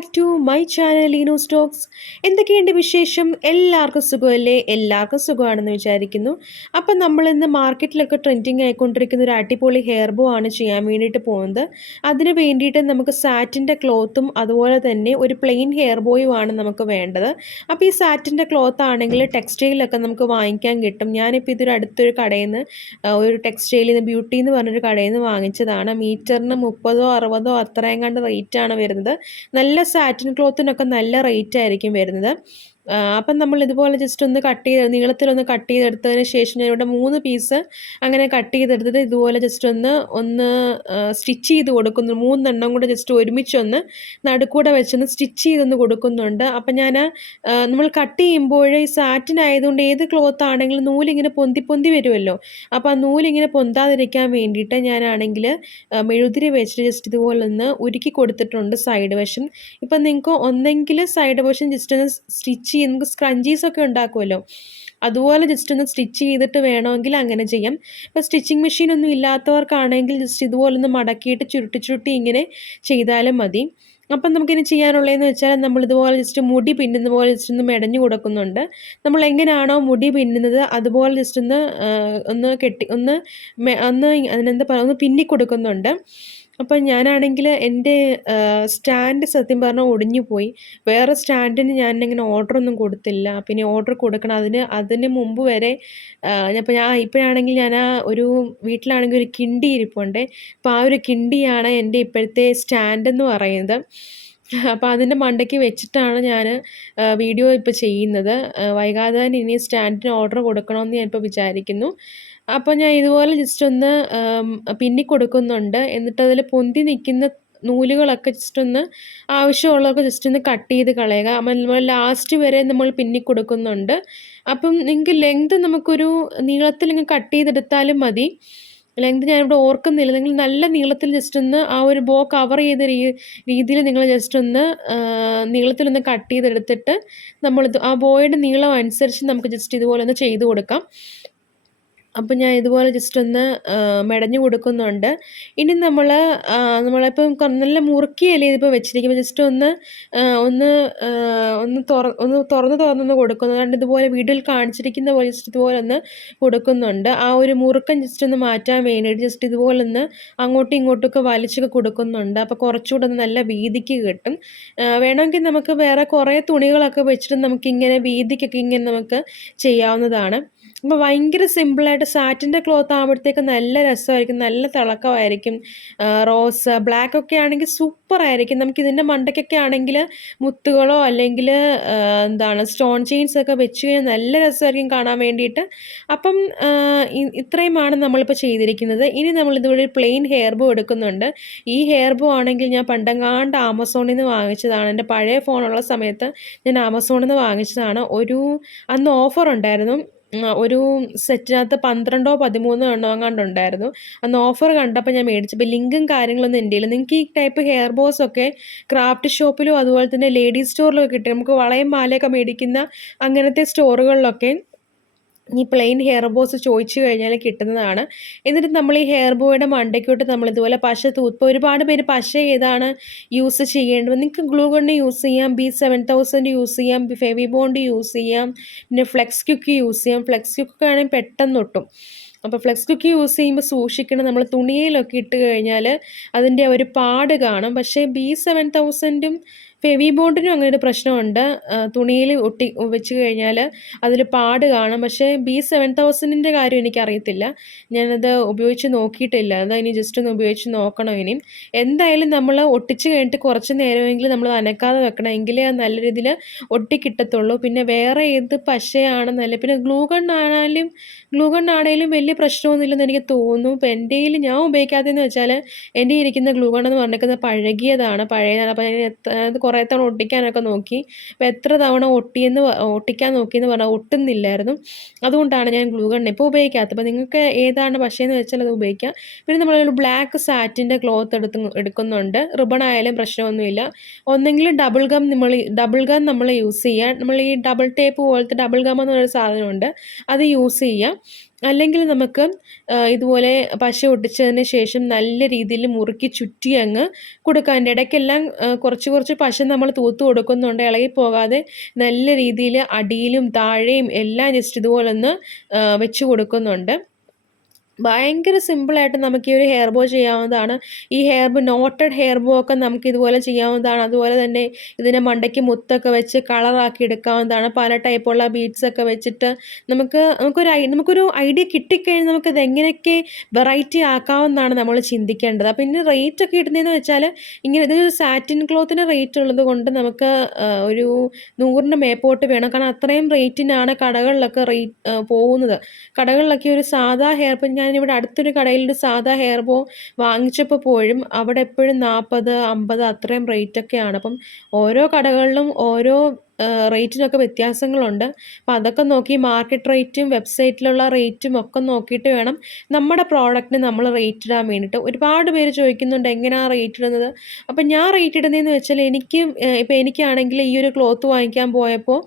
Back to my channel Leeno Stokes. എന്തൊക്കെയുണ്ട് വിശേഷം? എല്ലാവർക്കും സുഖമല്ലേ? എല്ലാവർക്കും സുഖമാണെന്ന് വിചാരിക്കുന്നു. അപ്പം നമ്മളിന്ന് മാർക്കറ്റിലൊക്കെ ട്രെൻഡിങ് ആയിക്കൊണ്ടിരിക്കുന്ന ഒരു അടിപൊളി ഹെയർ ബോ ആണ് ചെയ്യാൻ വേണ്ടിയിട്ട് പോകുന്നത്. അതിന് വേണ്ടിയിട്ട് നമുക്ക് സാറ്റിൻ്റെ ക്ലോത്തും അതുപോലെ തന്നെ ഒരു പ്ലെയിൻ ഹെയർ ബോയും ആണ് നമുക്ക് വേണ്ടത്. അപ്പോൾ ഈ സാറ്റിൻ്റെ ക്ലോത്ത് ആണെങ്കിൽ ടെക്സ്റ്റൈലൊക്കെ നമുക്ക് വാങ്ങിക്കാൻ കിട്ടും. ഞാനിപ്പോൾ ഇതൊരു അടുത്തൊരു കടയിൽ നിന്ന് ഒരു ടെക്സ്റ്റൈലിൽ നിന്ന് ബ്യൂട്ടി എന്ന് പറഞ്ഞൊരു കടയിൽ നിന്ന് വാങ്ങിച്ചതാണ്. മീറ്ററിന് 30-60 അത്രയും കണ്ട് റേറ്റാണ് വരുന്നത്. നല്ല സാറ്റിൻ ക്ലോത്തിനൊക്കെ നല്ല റേറ്റ് ആയിരിക്കും വരുന്നത്. അപ്പം നമ്മൾ ഇതുപോലെ ജസ്റ്റ് ഒന്ന് കട്ട് ചെയ്ത് നീളത്തിലൊന്ന് കട്ട് ചെയ്തെടുത്തതിന് ശേഷം ഞാനിവിടെ 3 പീസ് അങ്ങനെ കട്ട് ചെയ്തെടുത്തിട്ട് ഇതുപോലെ ജസ്റ്റ് ഒന്ന് സ്റ്റിച്ച് ചെയ്ത് കൊടുക്കുന്നു. 3 കൂടെ ജസ്റ്റ് ഒരുമിച്ചൊന്ന് നടുക്കൂടെ വെച്ചൊന്ന് സ്റ്റിച്ച് ചെയ്തൊന്ന് കൊടുക്കുന്നുണ്ട്. അപ്പം ഞാൻ നമ്മൾ കട്ട് ചെയ്യുമ്പോൾ ഈ സാറ്റിൻ ആയതുകൊണ്ട് ഏത് ക്ലോത്ത് ആണെങ്കിലും നൂലിങ്ങനെ പൊന്തി പൊന്തി വരുമല്ലോ. അപ്പോൾ ആ നൂലിങ്ങനെ പൊന്താതിരിക്കാൻ വേണ്ടിയിട്ട് ഞാനാണെങ്കിൽ മെഴുതിരി വെച്ചിട്ട് ജസ്റ്റ് ഇതുപോലെ ഒന്ന് ഉരുക്കി കൊടുത്തിട്ടുണ്ട് സൈഡ് വശം. ഇപ്പം നിങ്ങൾക്ക് ഒന്നെങ്കിൽ സൈഡ് വശം ജസ്റ്റ് ഒന്ന് സ്റ്റിച്ച് ചെയ്ത് നമുക്ക് സ്ക്രഞ്ചീസൊക്കെ ഉണ്ടാക്കുമല്ലോ, അതുപോലെ ജസ്റ്റ് ഒന്ന് സ്റ്റിച്ച് ചെയ്തിട്ട് വേണമെങ്കിൽ അങ്ങനെ ചെയ്യാം. ഇപ്പോൾ സ്റ്റിച്ചിങ് മെഷീനൊന്നും ഇല്ലാത്തവർക്കാണെങ്കിൽ ജസ്റ്റ് ഇതുപോലെ ഒന്ന് മടക്കിയിട്ട് ചുരുട്ടി ഇങ്ങനെ ചെയ്താലും മതി. അപ്പം നമുക്കിനി ചെയ്യാനുള്ളതെന്ന് വെച്ചാൽ നമ്മളിതുപോലെ ജസ്റ്റ് മുടി പിന്നുന്ന പോലെ ജസ്റ്റ് ഒന്ന് മെടഞ്ഞു കൊടുക്കുന്നുണ്ട്. നമ്മൾ എങ്ങനെയാണോ മുടി പിന്നുന്നത് അതുപോലെ ജസ്റ്റ് ഒന്ന് കെട്ടി ഒന്ന് അതിനെന്താ പറയുക ഒന്ന് പിന്നി കൊടുക്കുന്നുണ്ട്. അപ്പം ഞാനാണെങ്കിൽ എൻ്റെ സ്റ്റാൻഡ് സത്യം പറഞ്ഞാൽ ഒടിഞ്ഞു പോയി. വേറെ സ്റ്റാൻഡിന് ഞാനിങ്ങനെ ഓർഡറൊന്നും കൊടുത്തില്ല. പിന്നെ ഓർഡർ കൊടുക്കണം. അതിന് മുമ്പ് വരെ ഇപ്പോഴാണെങ്കിൽ ഞാൻ ഒരു വീട്ടിലാണെങ്കിൽ ഒരു കിണ്ടി ഇരിപ്പുണ്ട്. അപ്പോൾ ആ ഒരു കിണ്ടിയാണ് എൻ്റെ ഇപ്പോഴത്തെ സ്റ്റാൻഡെന്ന് പറയുന്നത്. അപ്പോൾ അതിൻ്റെ മണ്ടയ്ക്ക് വെച്ചിട്ടാണ് ഞാൻ വീഡിയോ ഇപ്പോൾ ചെയ്യുന്നത്. വൈകാതെ തന്നെ ഇനി സ്റ്റാൻഡിന് ഓർഡർ കൊടുക്കണമെന്ന് ഞാനിപ്പോൾ വിചാരിക്കുന്നു. അപ്പോൾ ഞാൻ ഇതുപോലെ ജസ്റ്റ് ഒന്ന് പിന്നി കൊടുക്കുന്നുണ്ട്. എന്നിട്ട് അതിൽ പൊന്തി നിൽക്കുന്ന നൂലുകളൊക്കെ ജസ്റ്റ് ഒന്ന് ആവശ്യമുള്ളതൊക്കെ ജസ്റ്റ് ഒന്ന് കട്ട് ചെയ്ത് കളയുക. നമ്മൾ ലാസ്റ്റ് വരെ നമ്മൾ പിന്നി കൊടുക്കുന്നുണ്ട്. അപ്പം നിങ്ങൾക്ക് ലെങ്ത് നമുക്കൊരു നീളത്തിൽ കട്ട് ചെയ്തെടുത്താലും മതി. ലെങ്ത് ഞാനിവിടെ ഓർക്കുന്നില്ല. നിങ്ങൾ നല്ല നീളത്തിൽ ജസ്റ്റ് ഒന്ന് ആ ഒരു ബോ കവർ ചെയ്ത രീതിയിൽ നിങ്ങൾ ജസ്റ്റ് ഒന്ന് നീളത്തിലൊന്ന് കട്ട് ചെയ്തെടുത്തിട്ട് ആ ബോയുടെ നീളം അനുസരിച്ച് നമുക്ക് ജസ്റ്റ് ഇതുപോലെ ഒന്ന് ചെയ്ത് കൊടുക്കാം. അപ്പം ഞാൻ ഇതുപോലെ ജസ്റ്റ് ഒന്ന് മെടഞ്ഞു കൊടുക്കുന്നുണ്ട്. ഇനി നമ്മളിപ്പം നല്ല മുറുക്കിയല്ലേ ഇതിപ്പോൾ വെച്ചിരിക്കുമ്പോൾ ജസ്റ്റ് ഒന്ന് തുറന്നൊന്ന് കൊടുക്കുന്നു. അതുകൊണ്ട് ഇതുപോലെ വീഡിയോയിൽ കാണിച്ചിരിക്കുന്ന പോലെ ജസ്റ്റ് ഇതുപോലെ ഒന്ന് കൊടുക്കുന്നുണ്ട്. ആ ഒരു മുറുക്കം ജസ്റ്റ് ഒന്ന് മാറ്റാൻ വേണ്ടിയിട്ട് ജസ്റ്റ് ഇതുപോലെ ഒന്ന് അങ്ങോട്ടും ഇങ്ങോട്ടുമൊക്കെ വലിച്ചൊക്കെ കൊടുക്കുന്നുണ്ട്. അപ്പോൾ കുറച്ചുകൂടെ ഒന്ന് നല്ല വീതിക്ക് കിട്ടും. വേണമെങ്കിൽ നമുക്ക് വേറെ കുറേ തുണികളൊക്കെ വെച്ചിട്ട് നമുക്കിങ്ങനെ വീതിക്കൊക്കെ ഇങ്ങനെ നമുക്ക് ചെയ്യാവുന്നതാണ്. അപ്പോൾ ഭയങ്കര സിമ്പിളായിട്ട് സാറ്റിൻ്റെ ക്ലോത്ത് ആകുമ്പോഴത്തേക്ക് നല്ല രസമായിരിക്കും, നല്ല തിളക്കമായിരിക്കും. റോസ് ബ്ലാക്ക് ഒക്കെ ആണെങ്കിൽ സൂപ്പറായിരിക്കും. നമുക്കിതിൻ്റെ മണ്ടയ്ക്കൊക്കെ ആണെങ്കിൽ മുത്തുകളോ അല്ലെങ്കിൽ സ്റ്റോൺ ചെയിൻസ് ഒക്കെ വെച്ച് കഴിഞ്ഞാൽ നല്ല രസമായിരിക്കും കാണാൻ വേണ്ടിയിട്ട്. അപ്പം ഇത്രയുമാണ് നമ്മളിപ്പോൾ ചെയ്തിരിക്കുന്നത്. ഇനി നമ്മളിതുവരെ പ്ലെയിൻ ഹെയർ ബോ എടുക്കുന്നുണ്ട്. ഈ ഹെയർ ബോ ആണെങ്കിൽ ഞാൻ പണ്ടെങ്ങാണ്ട് ആമസോണിൽ നിന്ന് വാങ്ങിച്ചതാണ്. എൻ്റെ പഴയ ഫോണുള്ള സമയത്ത് ഞാൻ ആമസോണിൽ നിന്ന് വാങ്ങിച്ചതാണ്. അന്ന് ഓഫർ ഉണ്ടായിരുന്നു. ഒരു സെറ്റിനകത്ത് 12-13 എങ്ങാണ്ടുണ്ടായിരുന്നു. അന്ന് ഓഫർ കണ്ടപ്പോൾ ഞാൻ മേടിച്ചപ്പോൾ ലിങ്കും കാര്യങ്ങളൊന്നും എൻ്റെ കയ്യില്ല. നിങ്ങൾക്ക് ഈ ടൈപ്പ് ഹെയർ ബോസ് ഒക്കെ ക്രാഫ്റ്റ് ഷോപ്പിലും അതുപോലെ തന്നെ ലേഡീസ് സ്റ്റോറിലൊക്കെ കിട്ടും. നമുക്ക് വളയും മാലയൊക്കെ മേടിക്കുന്ന അങ്ങനത്തെ സ്റ്റോറുകളിലൊക്കെ ഈ പ്ലെയിൻ ഹെയർ ബോസ് ചോദിച്ചു കഴിഞ്ഞാൽ കിട്ടുന്നതാണ്. എന്നിട്ട് നമ്മൾ ഈ ഹെയർ ബോയുടെ മണ്ടയ്ക്കോട്ട് നമ്മളിതുപോലെ പശ തൂത്ത് ഒരുപാട് പേര് പശ ഏതാണ് യൂസ് ചെയ്യേണ്ടത്, നിങ്ങൾക്ക് ഗ്ലൂ ഗണ്ണ് യൂസ് ചെയ്യാം, B7000 യൂസ് ചെയ്യാം, ഫെവി ബോണ്ട് യൂസ് ചെയ്യാം, പിന്നെ ഫ്ലെക്സ് ക്വിക്ക് യൂസ് ചെയ്യാം. ഫ്ലെക്സ് ക്വിക്ക് ആണെങ്കിൽ പെട്ടെന്ന് ഒട്ടും. അപ്പോൾ ഫ്ലെക്സ് ക്വിക്ക് യൂസ് ചെയ്യുമ്പോൾ സൂക്ഷിക്കണം. നമ്മൾ തുണിയിലൊക്കെ ഇട്ട് കഴിഞ്ഞാൽ അതിൻ്റെ ഒരു പാട് കാണും. പക്ഷേ B7000-ഉം ഫെവി ബോണ്ടിനും അങ്ങനെ ഒരു പ്രശ്നമുണ്ട്. തുണിയിൽ വെച്ച് കഴിഞ്ഞാൽ അതിൽ പാട് കാണും. പക്ഷേ B7000-ൻ്റെ കാര്യം എനിക്കറിയത്തില്ല. ഞാനത് ഉപയോഗിച്ച് നോക്കിയിട്ടില്ല. ഇനി ജസ്റ്റ് ഒന്ന് ഉപയോഗിച്ച് നോക്കണം. ഇനി എന്തായാലും നമ്മൾ ഒട്ടിച്ച് കഴിഞ്ഞിട്ട് കുറച്ച് നേരമെങ്കിലും നമ്മൾ അനക്കാതെ വെക്കണം. എങ്കിലേ അത് നല്ല രീതിയിൽ ഒട്ടിക്കിട്ടത്തുള്ളൂ. പിന്നെ വേറെ ഏത് പശയാണെന്നല്ല, പിന്നെ ഗ്ലൂ ഗണ്ണാണേലും വലിയ പ്രശ്നമൊന്നുമില്ലെന്ന് എനിക്ക് തോന്നുന്നു. ഇപ്പോൾ എൻ്റെ കയ്യിൽ ഞാൻ ഉപയോഗിക്കാത്തതെന്ന് വെച്ചാൽ എൻ്റെ ഇരിക്കുന്ന ഗ്ലൂ ഗണ്ണെന്ന് പറഞ്ഞിരിക്കുന്നത് പഴയതാണ്. അപ്പോൾ ഞാൻ കുറേ തവണ ഒട്ടിക്കാനൊക്കെ നോക്കി. അപ്പോൾ എത്ര തവണ ഒട്ടിക്കാൻ നോക്കിയെന്ന് പറഞ്ഞാൽ ഒട്ടുന്നില്ലായിരുന്നു. അതുകൊണ്ടാണ് ഞാൻ ഗ്ലൂ ഗണ്ണ് ഇപ്പോൾ ഉപയോഗിക്കാത്തത്. അപ്പോൾ നിങ്ങൾക്ക് ഏതാണ് പശയെന്ന് വെച്ചാൽ അത് ഉപയോഗിക്കാം. പിന്നെ നമ്മളൊരു ബ്ലാക്ക് സാറ്റിൻ്റെ ക്ലോത്ത് എടുക്കുന്നുണ്ട്. റിബൺ ആയാലും പ്രശ്നമൊന്നുമില്ല. ഒന്നെങ്കിൽ ഡബിൾ ഗം നമ്മൾ യൂസ് ചെയ്യുക. നമ്മൾ ഈ ഡബിൾ ടേപ്പ് പോലത്തെ ഡബിൾ ഗം എന്നൊരു സാധനമുണ്ട്, അത് യൂസ് ചെയ്യാം. അല്ലെങ്കിൽ നമുക്ക് ഇതുപോലെ പശ ഒട്ടിച്ചതിന് ശേഷം നല്ല രീതിയിൽ മുറുക്കി ചുറ്റി അങ്ങ് കൊടുക്കാം. അതിൻ്റെ ഇടയ്ക്കെല്ലാം കുറച്ച് കുറച്ച് പശ നമ്മൾ തൂത്ത് കൊടുക്കുന്നുണ്ട്. ഇളകി പോകാതെ നല്ല രീതിയിൽ അടിയിലും താഴെയും എല്ലാം ജസ്റ്റ് ഇതുപോലെ ഒന്ന് വെച്ച് കൊടുക്കുന്നുണ്ട്. ഭയങ്കര സിമ്പിളായിട്ട് നമുക്ക് ഈ ഒരു ഹെയർ ബോ ചെയ്യാവുന്നതാണ്. ഈ നോട്ടഡ് ഹെയർ ബോ ഒക്കെ നമുക്ക് ഇതുപോലെ ചെയ്യാവുന്നതാണ്. അതുപോലെ തന്നെ ഇതിൻ്റെ മണ്ടയ്ക്ക് മുത്തൊക്കെ വെച്ച് കളറാക്കി എടുക്കാവുന്നതാണ്. പല ടൈപ്പുള്ള ബീഡ്സ് ഒക്കെ വെച്ചിട്ട് നമുക്കൊരു ഐഡിയ കിട്ടിക്കഴിഞ്ഞാൽ നമുക്കിത് എങ്ങനെയൊക്കെ വെറൈറ്റി ആക്കാമെന്നാണ് നമ്മൾ ചിന്തിക്കേണ്ടത്. അപ്പോൾ ഇതിന് റേറ്റ് ഒക്കെ ഇടുന്നതെന്ന് വെച്ചാൽ ഇതൊരു സാറ്റിൻ ക്ലോത്തിന് റേറ്റ് ഉള്ളത് കൊണ്ട് നമുക്ക് ഒരു 100ന് മേപ്പോട്ട് വേണം. കാരണം അത്രയും റേറ്റിനാണ് കടകളിലൊക്കെ പോകുന്നത്. കടകളിലൊക്കെ ഒരു സാധാ ഹെയർ ബോ ഞാനിവിടെ അടുത്തൊരു കടയിൽ ഒരു സാധാ ഹെയർ ബോ വാങ്ങിച്ചപ്പോൾ അവിടെ എപ്പോഴും 40, 50 അത്രയും റേറ്റൊക്കെയാണ്. അപ്പം ഓരോ കടകളിലും ഓരോ റേറ്റിനൊക്കെ വ്യത്യാസങ്ങളുണ്ട്. അപ്പോൾ അതൊക്കെ നോക്കി മാർക്കറ്റ് റേറ്റും വെബ്സൈറ്റിലുള്ള റേറ്റും ഒക്കെ നോക്കിയിട്ട് വേണം നമ്മുടെ പ്രോഡക്റ്റിന് നമ്മൾ റേറ്റ് ഇടാൻ വേണ്ടിയിട്ട്. ഒരുപാട് പേര് ചോദിക്കുന്നുണ്ട് എങ്ങനെയാണ് റേറ്റ് ഇടുന്നത്. അപ്പം ഞാൻ റേറ്റ് ഇടുന്നതെന്ന് വെച്ചാൽ ഇപ്പോൾ എനിക്കാണെങ്കിൽ ഈ ഒരു ക്ലോത്ത് വാങ്ങിക്കാൻ പോയപ്പോൾ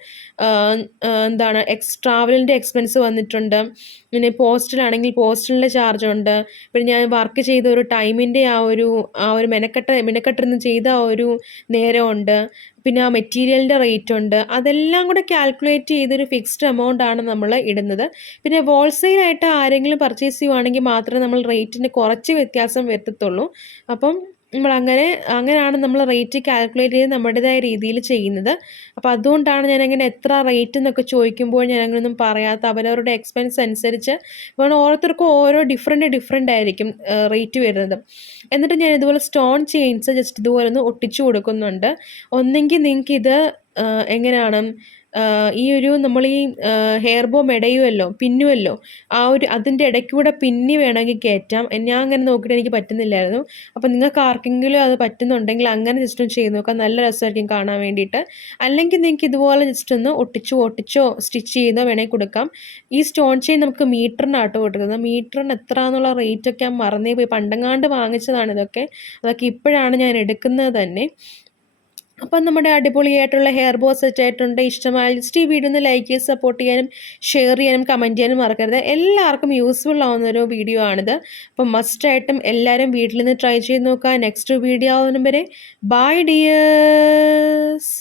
എന്താണ് ട്രാവലിൻ്റെ എക്സ്പെൻസ് വന്നിട്ടുണ്ട്. പിന്നെ പോസ്റ്റലാണെങ്കിൽ പോസ്റ്റലിൻ്റെ ചാർജ് ഉണ്ട്. പിന്നെ ഞാൻ വർക്ക് ചെയ്ത ഒരു ടൈമിൻ്റെ ആ ഒരു മെനക്കെട്ടിരുന്ന് ചെയ്ത ആ ഒരു നേരമുണ്ട്. പിന്നെ ആ മെറ്റീരിയലിൻ്റെ റേറ്റ് ഉണ്ട്. അതെല്ലാം കൂടെ കാൽക്കുലേറ്റ് ചെയ്തൊരു ഫിക്സ്ഡ് എമൗണ്ട് ആണ് നമ്മൾ ഇടുന്നത്. പിന്നെ ഹോൾസെയിലായിട്ട് ആരെങ്കിലും പർച്ചേസ് ചെയ്യുവാണെങ്കിൽ മാത്രമേ നമ്മൾ റേറ്റിന് കുറച്ച് വ്യത്യാസം വരുത്തത്തുള്ളൂ. അപ്പം അങ്ങനെയാണ് നമ്മൾ റേറ്റ് കാൽക്കുലേറ്റ് ചെയ്ത് നമ്മുടേതായ രീതിയിൽ ചെയ്യുന്നത്. അപ്പോൾ അതുകൊണ്ടാണ് ഞാനങ്ങനെ എത്ര റേറ്റ് എന്നൊക്കെ ചോദിക്കുമ്പോൾ ഞാൻ അങ്ങനെയൊന്നും പറയാത്ത. അവരവരുടെ എക്സ്പെൻസ് അനുസരിച്ച് ഓരോരുത്തർക്കും ഓരോ ഡിഫറെൻ്റ് ആയിരിക്കും റേറ്റ് വരുന്നത്. എന്നിട്ട് ഞാൻ ഇതുപോലെ സ്റ്റോൺ ചെയിൻസ് ജസ്റ്റ് ഇതുപോലെ ഒന്ന് ഒട്ടിച്ചു കൊടുക്കുന്നുണ്ട്. ഒന്നെങ്കിൽ നിങ്ങൾക്കിത് എങ്ങനെയാണ് നമ്മൾ ഈ ഹെയർ ബോ മെടയുമല്ലോ, പിന്നുമല്ലോ, അതിൻ്റെ ഇടയ്ക്കൂടെ പിന്നി വേണമെങ്കിൽ കയറ്റാം. ഞാൻ അങ്ങനെ നോക്കിയിട്ട് എനിക്ക് പറ്റുന്നില്ലായിരുന്നു. അപ്പം നിങ്ങൾക്ക് ആർക്കെങ്കിലും അത് പറ്റുന്നുണ്ടെങ്കിൽ അങ്ങനെ ജസ്റ്റ് ഒന്ന് ചെയ്ത് നോക്കാം. നല്ല രസമായിരിക്കും കാണാൻ വേണ്ടിയിട്ട്. അല്ലെങ്കിൽ നിങ്ങൾക്ക് ഇതുപോലെ ജസ്റ്റ് ഒന്ന് ഒട്ടിച്ചോ സ്റ്റിച്ച് ചെയ്തോ വേണമെങ്കിൽ കൊടുക്കാം. ഈ സ്റ്റോൺ ചെയിൻ നമുക്ക് മീറ്ററിനാട്ടോ കൊടുക്കുന്നത്. മീറ്ററിന് എത്ര എന്നുള്ള റേറ്റൊക്കെ ഞാൻ മറന്നേ പോയി. പണ്ടെങ്ങാണ്ട് വാങ്ങിച്ചതാണ് ഇതൊക്കെ. അതൊക്കെ ഇപ്പോഴാണ് ഞാൻ എടുക്കുന്നത് തന്നെ. അപ്പം നമ്മുടെ അടിപൊളിയായിട്ടുള്ള ഹെയർ ബോ സെറ്റ് ആയിട്ടുണ്ട്. ഇഷ്ടമായ ജസ്റ്റ് ഈ വീഡിയോ ഒന്ന് ലൈക്ക് ചെയ്ത് സപ്പോർട്ട് ചെയ്യാനും ഷെയർ ചെയ്യാനും കമൻറ്റ് ചെയ്യാനും മറക്കരുത്. എല്ലാവർക്കും യൂസ്ഫുൾ ആവുന്നൊരു വീഡിയോ ആണിത്. അപ്പം മസ്റ്റായിട്ടും എല്ലാവരും വീട്ടിൽ നിന്ന് ട്രൈ ചെയ്ത് നോക്കുക. നെക്സ്റ്റ് വീഡിയോ ആവുന്നതും വരെ ബൈ ഡിയേഴ്സ്.